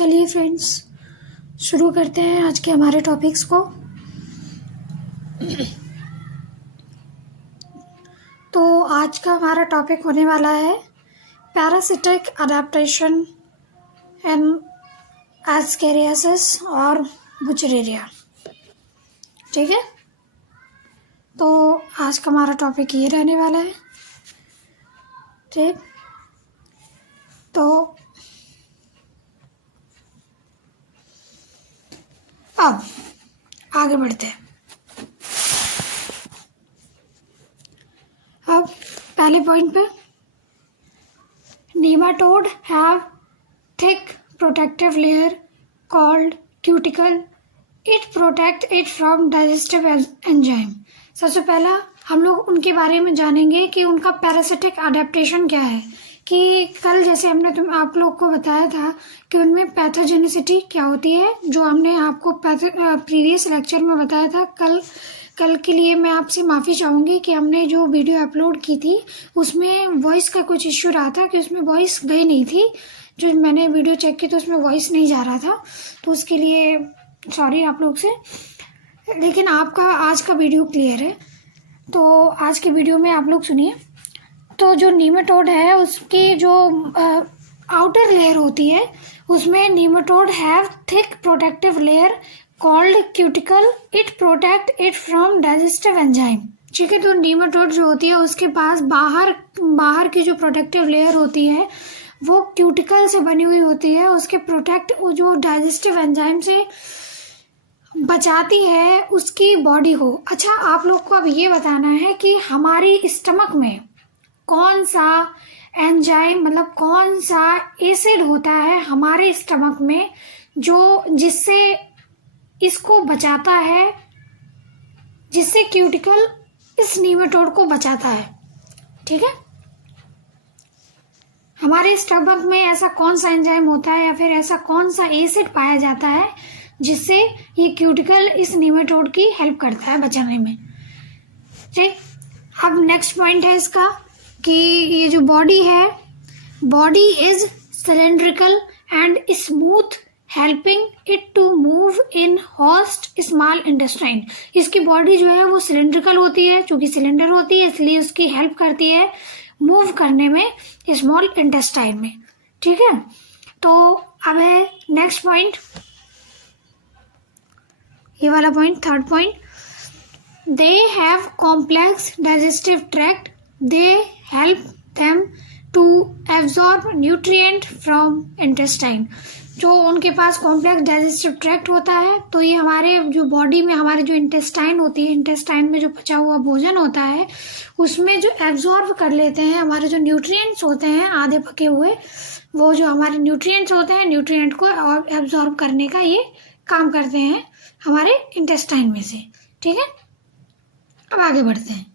चलिए फ्रेंड्स, शुरू करते हैं आज के हमारे टॉपिक्स को। तो आज का हमारा टॉपिक होने वाला है पैरासिटिक अडेप्टेशन इन एस्केरियासिस और बुचेरेरिया। ठीक है, तो आज का हमारा टॉपिक ये रहने वाला है। ठीक, तो अब आगे बढ़ते हैं। अब पहले पॉइंट पे, nematode have thick protective layer called cuticle. It protect it from digestive enzyme. सबसे पहला हम लोग उनके बारे में जानेंगे कि उनका पैरासिटिक अडेप्टेशन क्या है। कि कल जैसे हमने आप लोग को बताया था कि उनमें पैथोजेनिसिटी क्या होती है, जो हमने आपको प्रीवियस लेक्चर में बताया था। कल के लिए मैं आपसे माफ़ी चाहूँगी कि हमने जो वीडियो अपलोड की थी उसमें वॉइस का कुछ इश्यू रहा था कि उसमें वॉइस गई नहीं थी। जो मैंने वीडियो चेक की तो उसमें वॉइस नहीं जा रहा था, तो उसके लिए सॉरी आप लोग से। लेकिन आपका आज का वीडियो क्लियर है, तो आज के वीडियो में आप लोग सुनिए। तो जो नीमाटोड है उसकी जो आउटर लेयर होती है उसमें nematode have thick protective layer called cuticle. It protect it from digestive enzyme. ठीक है, तो नीमाटोड जो होती है उसके पास बाहर की जो प्रोटेक्टिव लेयर होती है वो क्यूटिकल से बनी हुई होती है। उसके प्रोटेक्ट जो डाइजेस्टिव एंजाइम से बचाती है उसकी बॉडी को। अच्छा, आप लोग को अब ये बताना है कि हमारी स्टमक में कौन सा एंजाइम, मतलब कौन सा एसिड होता है हमारे स्टमक में जो जिससे इसको बचाता है, जिससे क्यूटिकल इस नीमाटोड को बचाता है। ठीक है, हमारे स्टमक में ऐसा कौन सा एंजाइम होता है या फिर ऐसा कौन सा एसिड पाया जाता है जिससे ये क्यूटिकल इस नीमाटोड की हेल्प करता है बचाने में। ठीक, अब नेक्स्ट पॉइंट है इसका कि ये जो बॉडी है, body is cylindrical and smooth helping it to move in host small intestine. इसकी बॉडी जो है वो सिलेंड्रिकल होती है, चूंकि सिलेंडर होती है इसलिए उसकी हेल्प करती है मूव करने में स्मॉल इंटेस्टाइन में। ठीक है, तो अब है नेक्स्ट पॉइंट, ये वाला point, third point. They have complex digestive tract. They help them to absorb nutrient from intestine. जो उनके पास कॉम्प्लेक्स डाइजेस्टिव ट्रैक्ट होता है तो ये हमारे जो बॉडी में हमारे जो इंटेस्टाइन होती है, इंटेस्टाइन में जो पचा हुआ भोजन होता है उसमें जो एब्जॉर्ब कर लेते हैं हमारे जो न्यूट्रिएंट्स होते हैं आधे पके हुए, वो जो हमारे न्यूट्रिएंट्स होते हैं, न्यूट्रिएंट को एब्जॉर्ब करने का ये काम करते हैं हमारे इंटेस्टाइन में से। ठीक है, अब आगे बढ़ते हैं,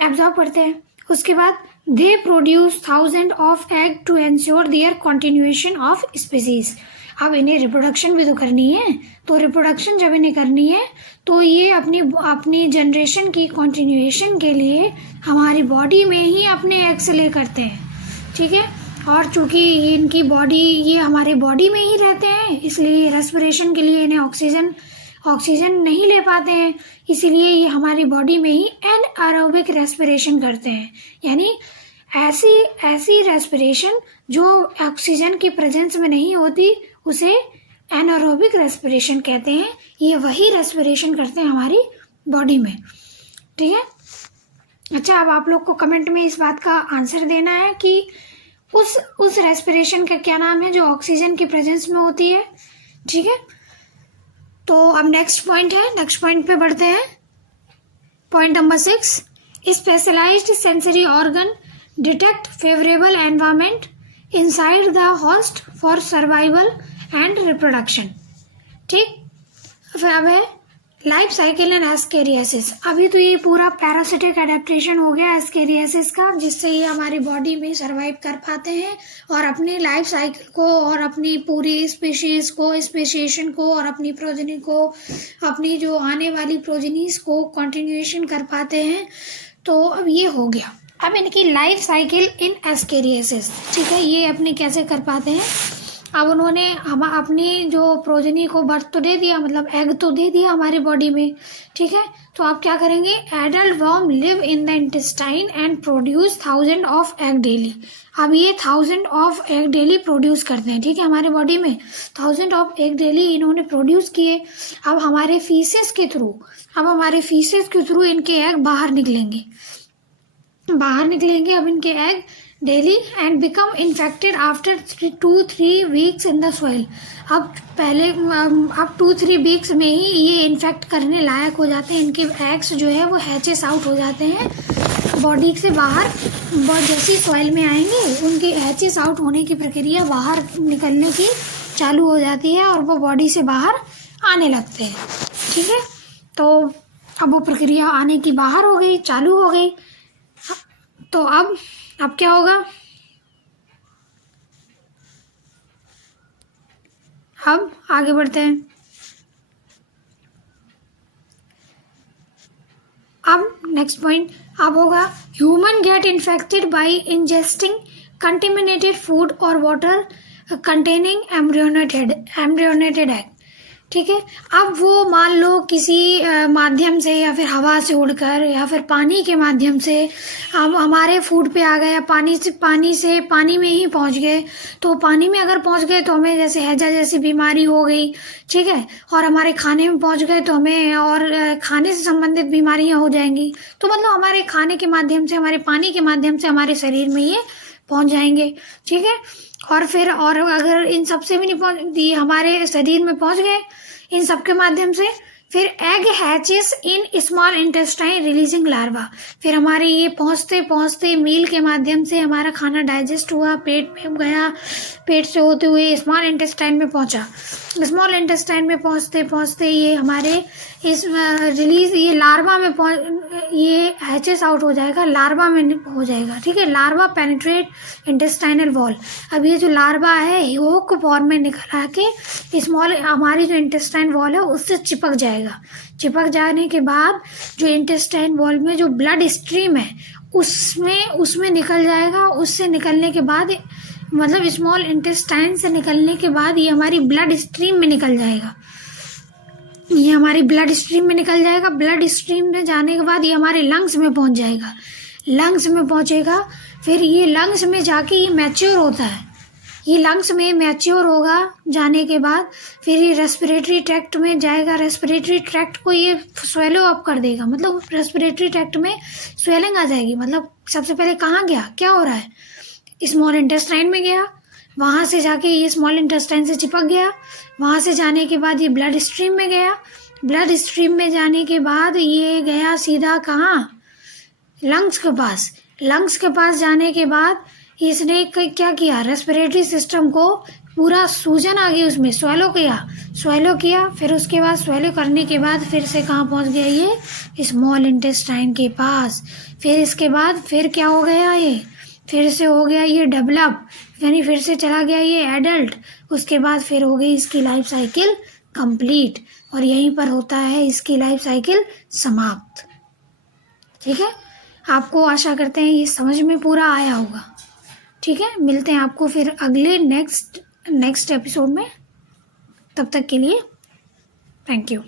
एब्जॉर्ब करते हैं। उसके बाद they produce 1000 of egg to ensure their continuation of species. अब इन्हें रिप्रोडक्शन भी तो करनी है, तो रिप्रोडक्शन जब इन्हें करनी है तो ये अपनी जनरेशन की कंटिन्यूएशन के लिए हमारी बॉडी में ही अपने एग से ले करते हैं। ठीक है, और चूंकि इनकी बॉडी, ये हमारे बॉडी में ही रहते हैं इसलिए रेस्पिरेशन के लिए इन्हें ऑक्सीजन नहीं ले पाते हैं, इसीलिए ये हमारी बॉडी में ही एनएरोबिक रेस्पिरेशन करते हैं। यानी ऐसी रेस्पिरेशन जो ऑक्सीजन की प्रेजेंस में नहीं होती उसे एनएरोबिक रेस्पिरेशन कहते हैं। ये वही रेस्पिरेशन करते हैं हमारी बॉडी में। ठीक है, अच्छा, अब आप लोग को कमेंट में इस बात का आंसर देना है कि उस रेस्पिरेशन का क्या नाम है जो ऑक्सीजन की प्रेजेंस में होती है। ठीक है, तो अब नेक्स्ट पॉइंट है, नेक्स्ट पॉइंट पे बढ़ते हैं। Point number 6, specialised sensory organ detect favourable environment inside the host for survival and reproduction. ठीक, फिर अब है लाइफ साइकिल एंड एस्केरियासिस। अभी तो ये पूरा पैरासिटिक एडेप्टेशन हो गया एस्केरियासिस का, जिससे ये हमारी बॉडी में सर्वाइव कर पाते हैं और अपनी लाइफ साइकिल को और अपनी पूरी स्पीशीज को, स्पेशिएशन को और अपनी प्रोजेनी को, अपनी जो आने वाली प्रोजेनीज को कंटिन्यूएशन कर पाते हैं। तो अब ये हो गया। अब इनकी लाइफ साइकिल इन एस्केरियासिस, ठीक है, ये अपने कैसे कर पाते हैं। अब उन्होंने हम अपनी जो प्रोजनी को बर्थ तो दे दिया, मतलब एग तो दे दिया हमारे बॉडी में, ठीक है। तो आप क्या करेंगे, adult worm live in the intestine and produce 1000 of egg daily. अब ये 1000 ऑफ एग डेली प्रोड्यूस करते हैं, ठीक है, हमारे बॉडी में 1000 ऑफ एग डेली इन्होंने प्रोड्यूस किए। अब हमारे फीसेस के थ्रू इनके एग बाहर निकलेंगे। अब इनके egg daily and become infected after 2-3 weeks in the soil. अब 2-3 वीक्स में ही ये इन्फेक्ट करने लायक हो जाते हैं, इनके एग्स जो है वो हैचेस आउट हो जाते हैं बॉडी से बाहर। जैसी सॉइल में आएंगे उनके हैचेस आउट होने की प्रक्रिया बाहर निकलने की चालू हो जाती है और वो बॉडी से बाहर आने लगते हैं, ठीक है। तो अब वो प्रक्रिया आने की बाहर हो गई, चालू हो गई। तो अब क्या होगा, अब आगे बढ़ते हैं। अब नेक्स्ट पॉइंट अब होगा, human get infected by ingesting contaminated food और वाटर कंटेनिंग एम्ब्रियोनेटेड एग, ठीक है। अब वो मान लो किसी माध्यम से या फिर हवा से उड़कर या फिर पानी के माध्यम से हम हमारे फूड पे आ गया, पानी में ही पहुंच गए। तो पानी में अगर पहुंच गए तो हमें जैसे हैजा जैसी बीमारी हो गई, ठीक है, और हमारे खाने में पहुंच गए तो हमें और खाने से संबंधित बीमारियां हो जाएंगी। तो मतलब हमारे खाने के माध्यम से, हमारे पानी के माध्यम से हमारे शरीर में ये पहुंच जाएंगे, ठीक है। और अगर इन सबसे भी नहीं पहुंच, हमारे शरीर में पहुंच गए इन सबके माध्यम से, फिर egg hatches in small intestine releasing larva. फिर हमारे ये पहुंचते पहुंचते मील के माध्यम से हमारा खाना डाइजेस्ट हुआ, पेट में गया, पेट से होते हुए स्मॉल इंटेस्टाइन में पहुंचा। स्मॉल इंटेस्टाइन में पहुंचते पहुंचते ये हमारे इस रिलीज ये लार्वा में ये हैचेस आउट हो जाएगा, लार्वा में हो जाएगा, ठीक है। Larva penetrate intestinal wall. अब ये जो लार्वा है ह्यूक फॉर्म में निकल आके स्मॉल हमारी जो इंटेस्टाइन वॉल है उससे चिपक जाएगा। चिपक जाने के बाद जो इंटेस्टाइन वॉल में जो ब्लड स्ट्रीम है उसमें निकल जाएगा। उससे निकलने के बाद मतलब स्मॉल इंटेस्टाइन से निकलने के बाद ये हमारी ब्लड स्ट्रीम में निकल जाएगा। ब्लड स्ट्रीम में जाने के बाद ये हमारे लंग्स में पहुंच जाएगा। लंग्स में पहुंचेगा, फिर ये लंग्स में जाके ये मैच्योर होता है। ये लंग्स में मैच्योर होगा जाने के बाद फिर ये रेस्पिरेटरी ट्रैक्ट में जाएगा। रेस्पिरेटरी ट्रैक्ट को ये स्वेलो अप कर देगा, मतलब रेस्पिरेटरी ट्रैक्ट में स्वेलिंग आ जाएगी। मतलब सबसे पहले कहाँ गया, क्या हो रहा है, स्मॉल इंटेस्टाइन में गया, वहाँ से जाके ये स्मॉल इंटेस्टाइन से चिपक गया, वहाँ से जाने के बाद ये ब्लड स्ट्रीम में गया। ब्लड स्ट्रीम में जाने के बाद ये गया सीधा कहाँ, लंग्स के पास। लंग्स के पास जाने के बाद इसने क्या किया, रेस्पिरेटरी सिस्टम को पूरा सूजन आ गई, उसमें स्वेलो किया। फिर उसके बाद स्वेलो करने के बाद फिर से कहाँ पहुँच गया, ये स्मॉल इंटेस्टाइन के पास। फिर इसके बाद फिर क्या हो गया, ये फिर से हो गया ये डेवलप, यानी फिर से चला गया ये एडल्ट। उसके बाद फिर हो गई इसकी लाइफ साइकिल कंप्लीट और यहीं पर होता है इसकी लाइफ साइकिल समाप्त, ठीक है। आपको आशा करते हैं ये समझ में पूरा आया होगा, ठीक है। मिलते हैं आपको फिर अगले नेक्स्ट एपिसोड में। तब तक के लिए थैंक यू।